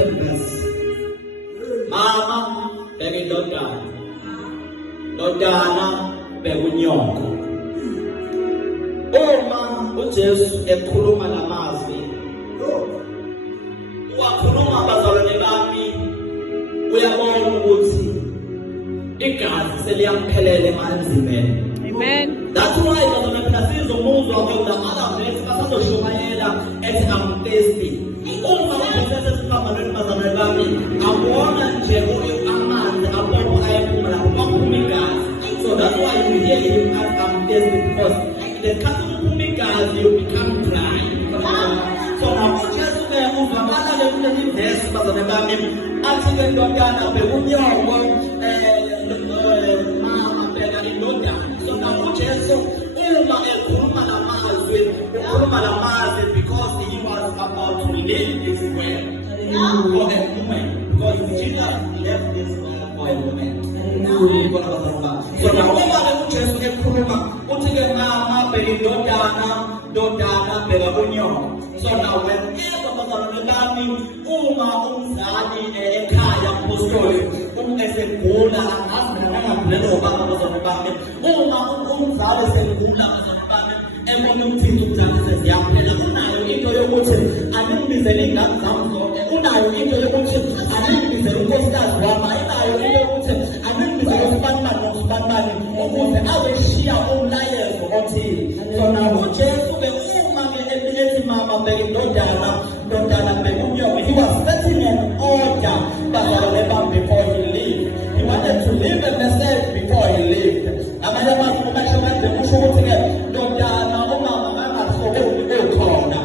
second verse. Mama bekindodana, ndodana bekunyoko. Uma uJesu ekhuluma lamazwi, wakhuluma bazalwane bami, uyabona ukuthi igazi seliyamkhelele emzimbeni. Amen. That's why bazalwane phela sizomuzwa kodwa alavethi basazoshumayela ethi I'm thirsty. Uma uJesu esiphambanweni bazalwane bami, akuwona nje amanzi abona ayephuma lapho baphuma igazi. So that's why you hear him as I'm thirsty, because the cup of igazi you become dry. So now uJesu uvakala kuleli verse bazalwane bami, athi ke ndodana bekunyoko mama bheka indodana. So now uJesu uma ekhuluma lamazwi because he was about to leave this world for a moment, because Jesus left this world for a moment. So now uma uJesu ekhuluma uthi ke mama bheka indodana bheka kunyoko. So now whenever bazalwane bami, uma umzali ekhaya apostoli esegula angazibulelo baba bazalwane bami, uma umzali esegula bazalwane bami, ebona umthinto umzali seziyaphela, unayo into yokuthi aningibizele ingane zami zonke, unayo into yokuthi aningibizele unkosikazi wami, ayinayo into yokuthi aningibizele usibanibani nokusibanibani ukuze aweshiya umlayezo othile. So now uJesu uma ethi mama bheka ndodana bekunyoko, he was setting an order bazalwane bami before he lived. He wanted to leave a message before he lived. Abanye abantu bashabanze kusho ukuthi ke ndodana umama angasokoli ekhona,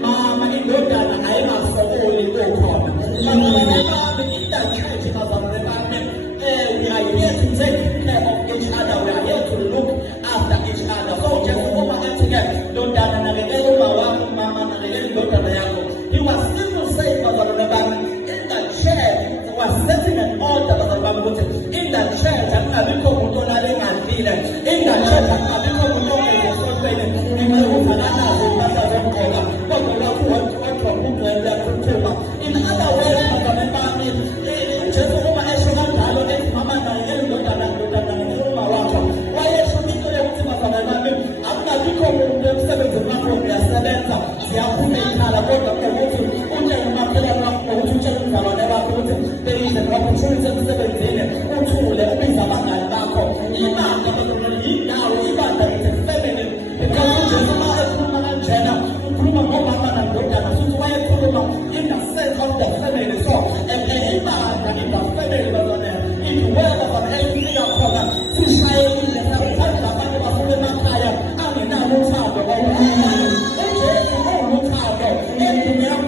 mama indodana ayingasokoli ekhona. Bazalwane bami, in the church bazalwane bami, we are here to take care of each other, we are here to look after each other. So Jesu uma ethi ke ndodana nakekela uma wakho, mama nakekela indodana yakho, he was simply saying bazalwane bami, in the church was setting an order bazalwane bami ukuthi in the church akungabikho umuntu olale ngadile, in the church akungabikho umuntu ongezosontweni imekuzalanazo impahla zomgqoka kodwa lapho wadwa ugcwele yakhuphuma. In other words bazalwane bami, Jesu uma esho kanjalo ethi mama nakekela indodana uma wakho, wayesho into yokuthi bazalwane bami akungabikho umuntu emsebenzini wakho uyasebenza siyaphuma ikhala, kodwa ukuthi utshele umakhelwane wakho ukuthi utshele umzalwane wakho ukuthi there is an opportunity emsebenzini, uthule ubiza abangani bakho. Ibandla bazalwane yindawo, ibandla is a feminine, because uJesu uma ekhuluma kanjena ukhuluma ngomama nandodana futhi wayekhuluma in the sense of the family. So ibandla in the family bazalwane ithi wena bazalwane efika khona sishayelile sakuthanda abantu basuke emakhaya angenalo uthando olukhulu. uJesu uwuthando endlini yakho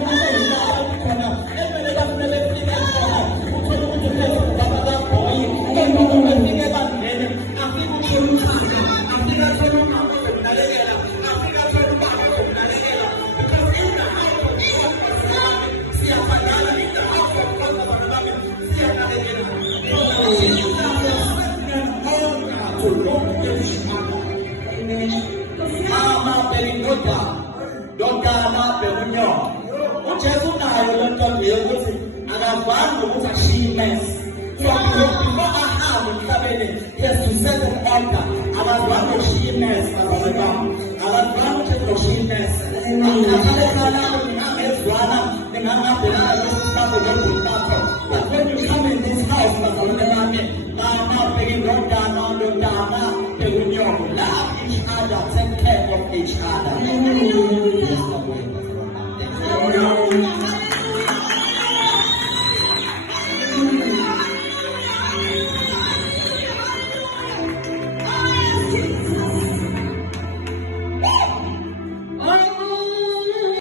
khona emele bafunele efike khona uthole ukuthi phezulu baba kabhoyi emele efike ebandleni afike uthole uthando, afike athole umama ozokunakekela, afike athole ubaba ozokunakekela, because in the house of God siyafanana, in the house of God bazalwane bami siyanakekela. To look at each other. Mama ndodana bekunyoko. uJesu nayo lento leyo ukuthi akavanga ukuthi ashiye imesi. So before ahambe emhlabeni, he has to set an order. Akavanga ushiye imesi bazalwane bami, akavanga ukuthi ushiye imesi. Akakhalekana ningangezwana, ningangabelana ngesithathu ngengulapho. But when you come in this house bazalwane bami, mama bheka indodana bekunyoko, love each other, take care of each other.